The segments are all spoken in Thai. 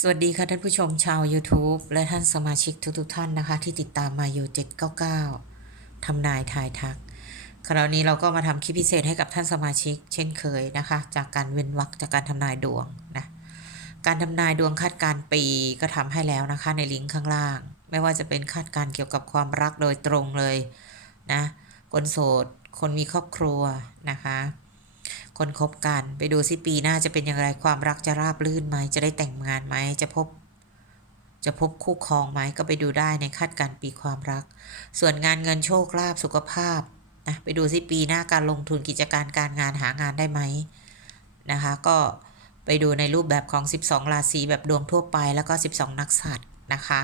สวัสดีค่ะท่านผู้ชมชาว YouTube และท่านสมาชิกทุกๆทท่านนะคะ ที่ติดตามมาอยู่799ทำนายทายทัก คราวนี้เราก็มาทำคลิปพิเศษให้กับท่านสมาชิก เช่นเคยนะคะ จากการเว้นวรรคจากการทำนายดวงนะการทำนายดวงคาดการณ์ปีก็ทำให้แล้วนะคะ ในลิงก์ข้างล่าง ไม่ว่าจะเป็นคาดการณ์เกี่ยวกับความรักโดยตรงเลยนะคนโสด คนมีครอบครัวนะคะ คนคบกัน ไปดูสิปีหน้าจะเป็นอย่างไรความรักจะราบรื่นไหมจะได้แต่งงานไหมจะพบ จะพบคู่ครองไหมก็ไปดูได้ในคาดการณ์ปีความรัก ส่วนงานเงินโชคลาภสุขภาพนะไปดูสิปีหน้าการลงทุนกิจการการงานหางานได้ไหมนะคะ ก็ไปดูในรูปแบบของ 12 ราศีแบบดวงทั่วไปแล้วก็ 12 นักสัตว์นะคะ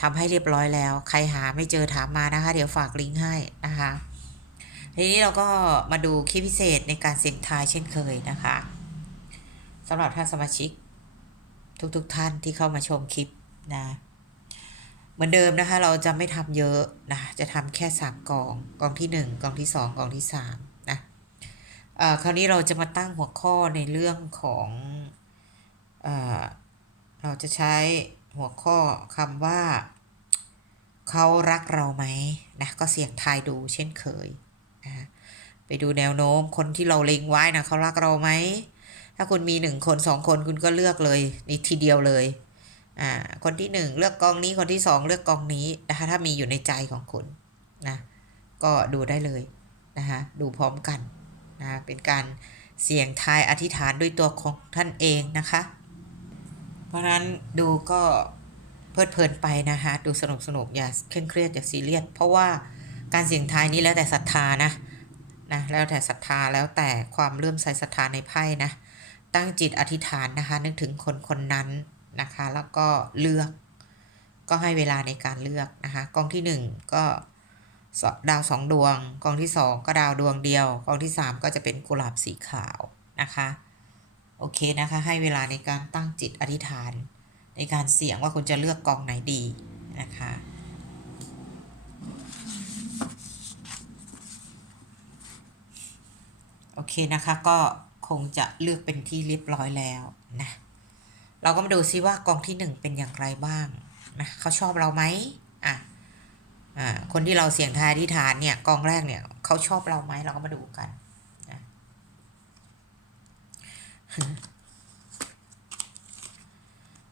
ทำให้เรียบร้อยแล้ว ใครหาไม่เจอถามมานะคะ เดี๋ยวฝากลิงก์ให้นะคะ ทีนี้เราก็มาดูคลิปพิเศษในการเสี่ยงทายเช่นเคยนะคะสำหรับท่านสมาชิก ทุกๆทท่านที่เข้ามาชมคลิปนะเหมือนเดิมนะคะ เราจะไม่ทำเยอะนะจะทำแค่สามกองกองที่หนึ่งกองที่สองกองที่สามนะคราวนี้เราจะมาตั้งหัวข้อในเรื่องของเอเราจะใช้หัวข้อคำว่า เขารักเราไหมนะก็เสี่ยงทายดูเช่นเคย นะไปดูแนวโน้มคนที่เราเล็งไว้นะเขารักเราไหม ถ้าคุณมีหนึ่งคนสองคนคุณก็เลือกเลยนี่ทีเดียวเลยอ่าคนที่หนึ่งเลือกกองนี้คนที่สองเลือกกองนี้นะคะถ้ามีอยู่ในใจของคุณนะก็ดูได้เลยนะคะดูพร้อมกันนะเป็นการเสี่ยงทายอธิษฐานด้วยตัวของท่านเองนะคะ เพราะนั้นดูก็เพลิดเพลินไปนะคะดูสนุกสนุกอย่าเคร่งเครียดอย่าซีเรียสเพราะว่า การเสี่ยงทายนี้แล้วแต่ศรัทธานะนะแล้วแต่ศรัทธาแล้วแต่ความเลื่อมใสศรัทธาในไพ่นะ ตั้งจิตอธิษฐานนะคะ นึกถึงคนคนนั้นนะคะ แล้วก็เลือกก็ให้เวลาในการเลือกนะคะกองที่หนึ่งก็ดาวสองดวง กองที่สองก็ดาวดวงเดียว กองที่สามก็จะเป็นกุหลาบสีขาวนะคะโอเคนะคะ ให้เวลาในการตั้งจิตอธิษฐาน ในการเสี่ยงว่าคุณจะเลือกกองไหนดีนะคะ โอเคนะคะก็คงจะเลือกเป็นที่เรียบร้อยแล้วนะเราก็มาดูซิว่ากองที่หนึ่งเป็นอย่างไรบ้างนะเขาชอบเราไหมอะอ่าคนที่เราเสี่ยงทายอธิษฐานเนี่ยกองแรกเนี่ยเขาชอบเราไหมเราก็มาดูกันนะ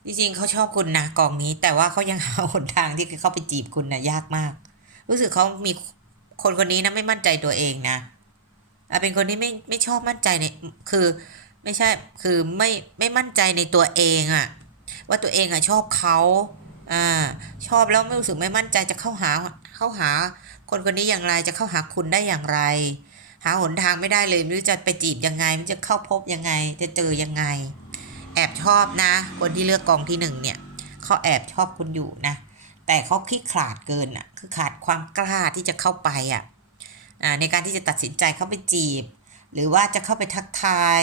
จริงๆเขาชอบคุณนะกองนี้ แต่ว่าเขายังหาหนทางที่จะเข้าไปจีบคุณนะยากมาก รู้สึกเขามีคนคนนี้นะไม่มั่นใจตัวเองนะ เป็นคนที่ไม่ไม่ชอบมั่นใจในคือไม่ใช่คือไม่ไม่มั่นใจในตัวเองอะว่าตัวเองอะชอบเขาอ่าชอบแล้วไม่รู้สึกไม่มั่นใจจะเข้าหาเข้าหา คนคนนี้อย่างไรจะเข้าหาคุณได้อย่างไร หาหนทางไม่ได้เลยไม่รู้จะไปจีบยังไงมันจะเข้าพบยังไงจะเจอยังไง แอบชอบนะ คนที่เลือกกองที่หนึ่งเนี่ยเขาแอบชอบคุณอยู่นะ แต่เขาขี้ขลาดเกินอะคือขาดความกล้าที่จะเข้าไปอะ ในการที่จะตัดสินใจเข้าไปจีบ หรือว่าจะเข้าไปทักทาย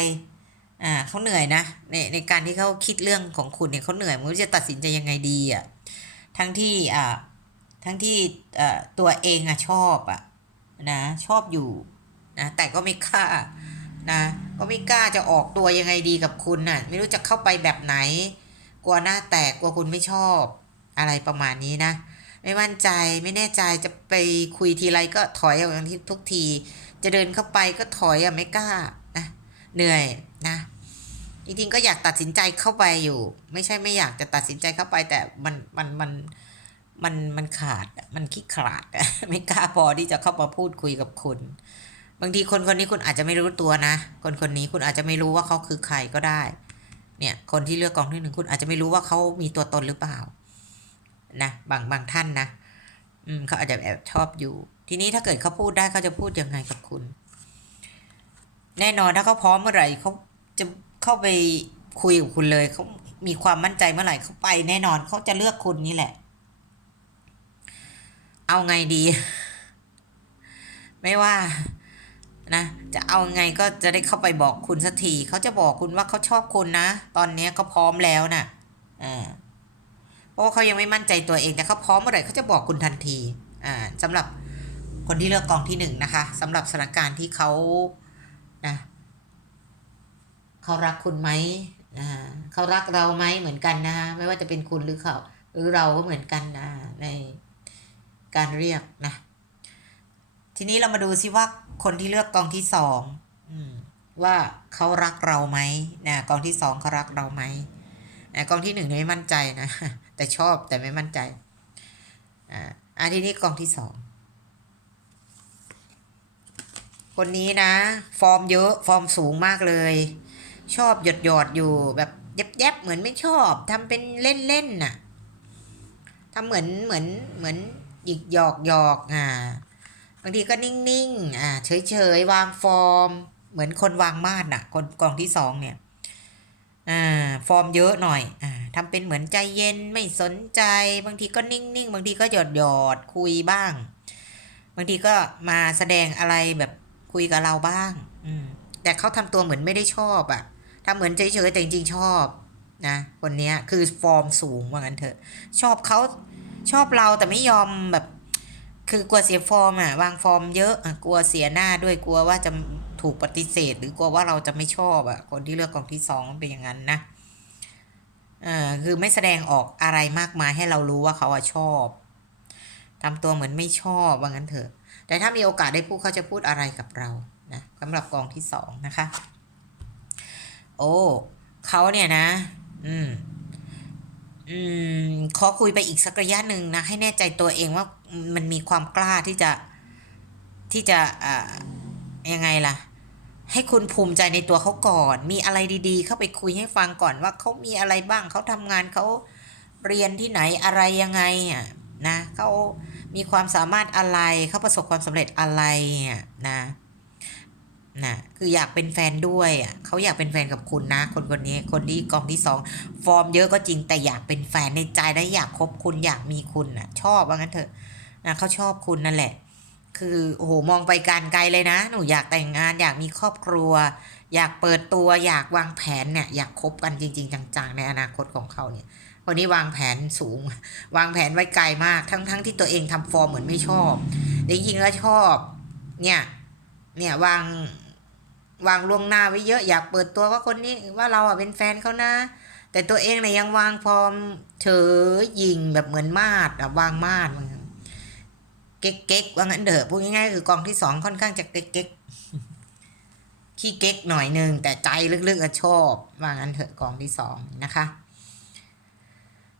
อ่าเขาเหนื่อยนะในในการที่เขาคิดเรื่องของคุณเนี่ยเขาเหนื่อยไม่รู้จะตัดสินใจยังไงดีอะทั้งที่อ่าทั้งที่อ่ตัวเองอะชอบอะนะชอบอยู่นะแต่ก็ไม่กล้านะก็ไม่กล้าจะออกตัวยังไงดีกับคุณน่ะไม่รู้จะเข้าไปแบบไหน กลัวหน้าแตกกลัวคุณไม่ชอบอะไรประมาณนี้นะ ไม่มั่นใจไม่แน่ใจจะไปคุยทีไรก็ถอยอย่างที่ทุกที จะเดินเข้าไปก็ถอยอะไม่กล้านะเหนื่อยนะจริงๆก็อยากตัดสินใจเข้าไปอยู่ ไม่ใช่ไม่อยากจะตัดสินใจเข้าไป แต่มันมันมันมันมันขาดมันขี้ขลาดไม่กล้าพอที่จะเข้ามาพูดคุยกับคุณ บางทีคนคนนี้คุณอาจจะไม่รู้ตัวนะ คนคนนี้คุณอาจจะไม่รู้ว่าเขาคือใครก็ได้ เนี่ย คนที่เลือกกองที่หนึ่งคุณอาจจะไม่รู้ว่าเขามีตัวตนหรือเปล่า นะบางบางท่านนะอืมเขาอาจจะแอบชอบอยู่ ทีนี้ถ้าเกิดเขาพูดได้เขาจะพูดยังไงกับคุณ แน่นอนถ้าเขาพร้อมเมื่อไหร่เขาจะเข้าไปคุยกับคุณเลยเขามีความมั่นใจเมื่อไหร่เขาไปแน่นอนเขาจะเลือกคุณนี่แหละ เอาไงดี ไม่ว่านะจะเอาไงก็จะได้เข้าไปบอกคุณสักทีเขาจะบอกคุณว่าเขาชอบคุณนะ ตอนนี้เขาพร้อมแล้วนะ่ะอ่า เพราะเขายังไม่มั่นใจตัวเองแต่เขาพร้อมเมื่อไหร่เขาจะบอกคุณทันทีอ่าสำหรับคนที่เลือกกองที่หนึ่งนะคะสำหรับสถานการณ์ที่เขานะเขารักคุณไหมอ่าเขารักเราไหมเหมือนกันนะคะไม่ว่าจะเป็นคุณหรือเขาหรือเราก็เหมือนกันนะในการเรียกนะ ทีนี้เรามาดูซิว่าคนที่เลือกกองที่สองว่าเขารักเราไหมนะกองที่สองเขารักเราไหม นะกองที่หนึ่งไม่มั่นใจนะ แต่ชอบแต่ไม่มั่นใจอ่าอันทีนี้กองที่สองคนนี้นะ ฟอร์มเยอะฟอร์มสูงมากเลย ชอบหยดหยดอยู่แบบแยบๆเหมือนไม่ชอบทำเป็นเล่นๆน่ะทำเหมือนเหมือนเหมือนหยิกหยอกหยอกอ่าบางทีก็นิ่งๆอ่าเฉยๆวางฟอร์ม เหมือนคนวางมาดน่ะ คนกองที่สองเนี่ย อ่าฟอร์มเยอะหน่อยอ่าทำเป็นเหมือนใจเย็นไม่สนใจ บางทีก็นิ่งๆ บางทีก็หยอดหยอดคุยบ้าง บางทีก็มาแสดงอะไรแบบคุยกับเราบ้าง อืมแต่เขาทำตัวเหมือนไม่ได้ชอบอะทำเหมือนเฉยๆแต่จริงๆชอบนะคนเนี้ยคือฟอร์มสูงว่างั้นเถอะ ชอบเขาชอบเราแต่ไม่ยอมแบบ คือกลัวเสียฟอร์มอะวางฟอร์มเยอะอะกลัวเสียหน้าด้วยกลัวว่าจะ ถูกปฏิเสธ หรือกลัวว่าเราจะไม่ชอบอะคนที่เลือกกองที่สองเป็นอย่างนั้นนะเออคือไม่แสดงออกอะไรมากมายให้เรารู้ว่าเขาอะชอบทำตัวเหมือนไม่ชอบว่างั้นเถอะ แต่ถ้ามีโอกาสได้พูดเขาจะพูดอะไรกับเรานะสำหรับกองที่สองนะคะ โอ้เขาเนี่ยนะ อืมอืมขอคุยไปอีกสักระยะหนึ่งนะ ให้แน่ใจตัวเองว่ามันมีความกล้าที่จะที่จะอ่ายังไงล่ะ ให้คุณภูมิใจในตัวเขาก่อน มีอะไรดีๆ เข้าไปคุยให้ฟังก่อนว่าเขามีอะไรบ้าง เขาทำงานเขาเรียนที่ไหนอะไรยังไงอะนะเขามีความสามารถอะไรเขาประสบความสำเร็จอะไรอะนะนะคืออยากเป็นแฟนด้วยอะเขาอยากเป็นแฟนกับคุณนะ คนคนนี้คนที่กองที่สองฟอร์มเยอะก็จริงแต่อยากเป็นแฟนในใจและอยากคบคุณอยากมีคุณอะ ชอบว่างั้นเถอะนะเขาชอบคุณนั่นแหละ คือโอ้โหมองไปการไกลเลยนะ หนูอยากแต่งงานอยากมีครอบครัว อยากเปิดตัวอยากวางแผนเนี่ยอยากคบกันจริง ๆ จังๆ ในอนาคตของเขาเนี่ยคนนี้วางแผนสูง วางแผนไว้ไกลมาก ทั้งๆที่ตัวเองทำฟอร์มเหมือนไม่ชอบแต่จริงๆแล้วชอบเนี่ยเนี่ยวางวางล่วงหน้าไว้เยอะอยากเปิดตัวว่าคนนี้ว่าเราอะเป็นแฟนเขานะ แต่ตัวเองเนี่ยยังวางฟอร์มเฉยยิงแบบเหมือนมาดวางมาดมัน เก๊กเก๊กว่างั้นเถอะพูดง่ายๆคือกองที่สองค่อนข้างจะเก๊กเก๊กขี้เก๊กหน่อยหนึ่งแต่ใจลึกๆอชอบว่างั้นเถอะกองที่สองนะคะ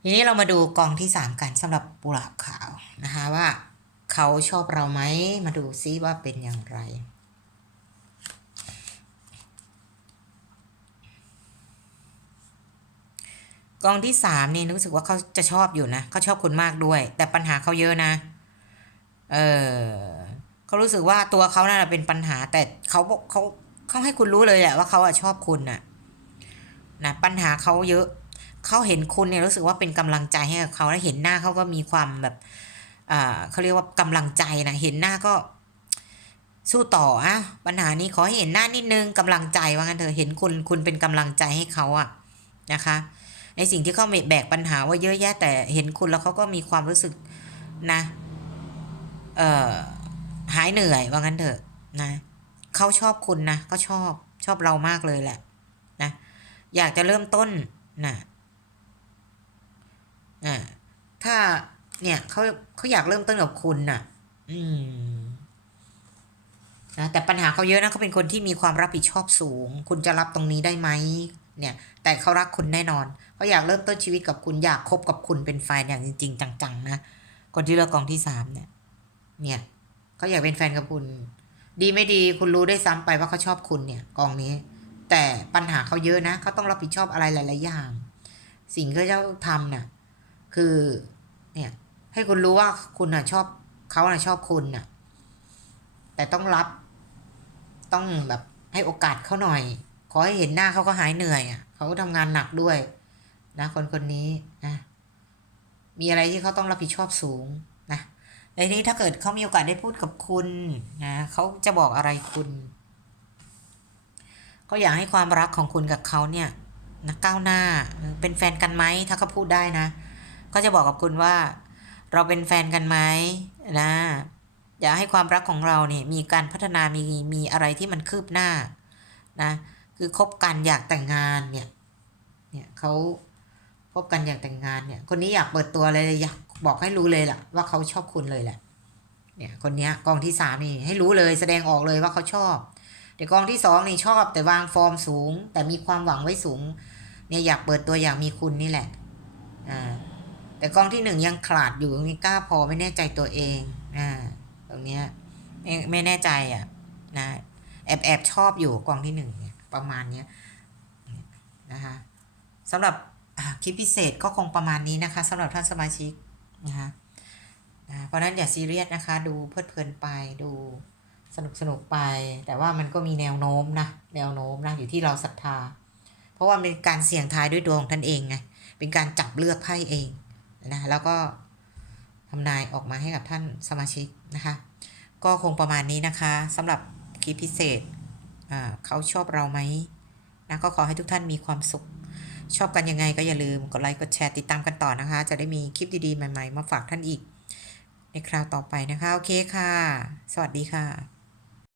ทีนี้เรามาดูกองที่สามกันสำหรับปุหลาบขาวนะคะว่าเขาชอบเราไหมมาดูซิว่าเป็นอย่างไรกองที่สามนี่รู้สึกว่าเขาจะชอบอยู่นะเขาชอบคุณมากด้วย แต่ปัญหาเขาเยอะนะ เออเขารู้สึกว่าตัวเขาน่าจะเป็นปัญหา แต่เขาบอกเขาเขาให้คุณรู้เลยแหละว่าเขาอะชอบคุณน่ะนะปัญหาเขาเยอะเขาเห็นคุณเนี่ยรู้สึกว่าเป็นกำลังใจให้กับเขาแล้วเห็นหน้าเขาก็มีความแบบอ่าเขาเรียกว่ากำลังใจนะเห็นหน้าก็ สู้ต่ออะปัญหานี้ขอให้เห็นหน้านิดนึงกำลังใจว่างั้นเถอะเห็นคุณคุณเป็นกำลังใจให้เขาอะนะคะ ในสิ่งที่เขาแบกปัญหาว่าเยอะแยะแต่เห็นคุณแล้วเขาก็มีความรู้สึกนะ เอ่อหายเหนื่อยว่างั้นเถอะนะเขาชอบคุณนะเขาชอบชอบเรามากเลยแหละนะอยากจะเริ่มต้นนะอ่าถ้าเนี่ยเขาเขาอยากเริ่มต้นกับคุณน่ะ อืมนะแต่ปัญหาเขาเยอะนะเขาเป็นคนที่มีความรับผิดชอบสูง คุณจะรับตรงนี้ได้ไหมเนี่ย แต่เขารักคุณแน่นอนเขาอยากเริ่มต้นชีวิตกับคุณอยากคบกับคุณเป็นแฟนอย่างจริง ๆ จังๆนะคนที่เลือกกองที่สามเนี่ย เนี่ยเขาอยากเป็นแฟนกับคุณ ดีไม่ดีคุณรู้ได้ซ้ำไปว่าเขาชอบคุณเนี่ยกองนี้ แต่ปัญหาเขาเยอะนะเขาต้องรับผิดชอบอะไรหลาย ๆ อย่าง สิ่งที่เขาทำน่ะคือเนี่ยให้คุณรู้ว่าคุณน่ะชอบเขาน่ะชอบคุณน่ะ แต่ต้องรับ ต้องแบบให้โอกาสเขาหน่อย ขอให้เห็นหน้าเขาก็หายเหนื่อยอะเขาก็ทำงานหนักด้วย นะ คนคนนี้นะมีอะไรที่เขาต้องรับผิดชอบสูงนะ ในนี้ถ้าเกิดเขามีโอกาสได้พูดกับคุณนะเขาจะบอกอะไรคุณเขาอยากให้ความรักของคุณกับเขาเนี่ยนะก้าวหน้าเป็นแฟนกันไหมถ้าเขาพูดได้นะเขาจะบอกกับคุณว่า เราเป็นแฟนกันไหมนะอยากให้ความรักของเราเนี่ยมีการพัฒนามีมีอะไรที่มันคืบหน้านะคือคบกันอยากแต่งงานเนี่ยเนี่ยเขาพบกันอยางแต่งงานเนี่ยคนนี้อยากเปิดตัวเลยอยาก บอกให้รู้เลยล่ะ ว่าเขาชอบคุณเลยแหละ เนี่ย คนเนี้ยกองที่สามนี่ให้รู้เลยแสดงออกเลยว่าเขาชอบแต่กองที่สองนี่ชอบ แต่วางฟอร์มสูง แต่มีความหวังไว้สูง เนี่ยอยากเปิดตัวอย่ากมีคุณนี่แหละอ่าแต่กองที่หนึ่งยังขาดอยู่ตรงนี้กล้าพอไม่แน่ใจตัวเองอ่าตรงเนี้ยไม่แน่ใจอะนะแอบแอบชอบอยู่กองที่หนึ่งเนี่ยประมาณเนี้ยนะคะสำหรับคลิปพิเศษก็คงประมาณนี้นะคะสำหรับท่านสมาชิก นะคะเพราะนั้นอย่าซีเรียสนะคะ ดูเพลิดเพลินไปดูสนุกสนุกไป แต่ว่ามันก็มีแนวโน้มนะแนวโน้มนะอยู่ที่เราศรัทธา เพราะว่าเป็นการเสี่ยงทายด้วยดวงท่านเองไงเป็นการจับเลือกไพ่เองนะแล้วก็ทำนายออกมาให้กับท่านสมาชิกนะคะ ก็คงประมาณนี้นะคะสำหรับคลิปพิเศษเขาชอบเราไหมนะก็ขอให้ทุกท่านมีความสุข ชอบกันยังไงก็อย่าลืมกดไลค์กดแชร์ติดตามกันต่อนะคะ จะได้มีคลิปดีๆใหม่ ๆ มาฝากท่านอีก ในคราวต่อไปนะคะ โอเคค่ะ สวัสดีค่ะ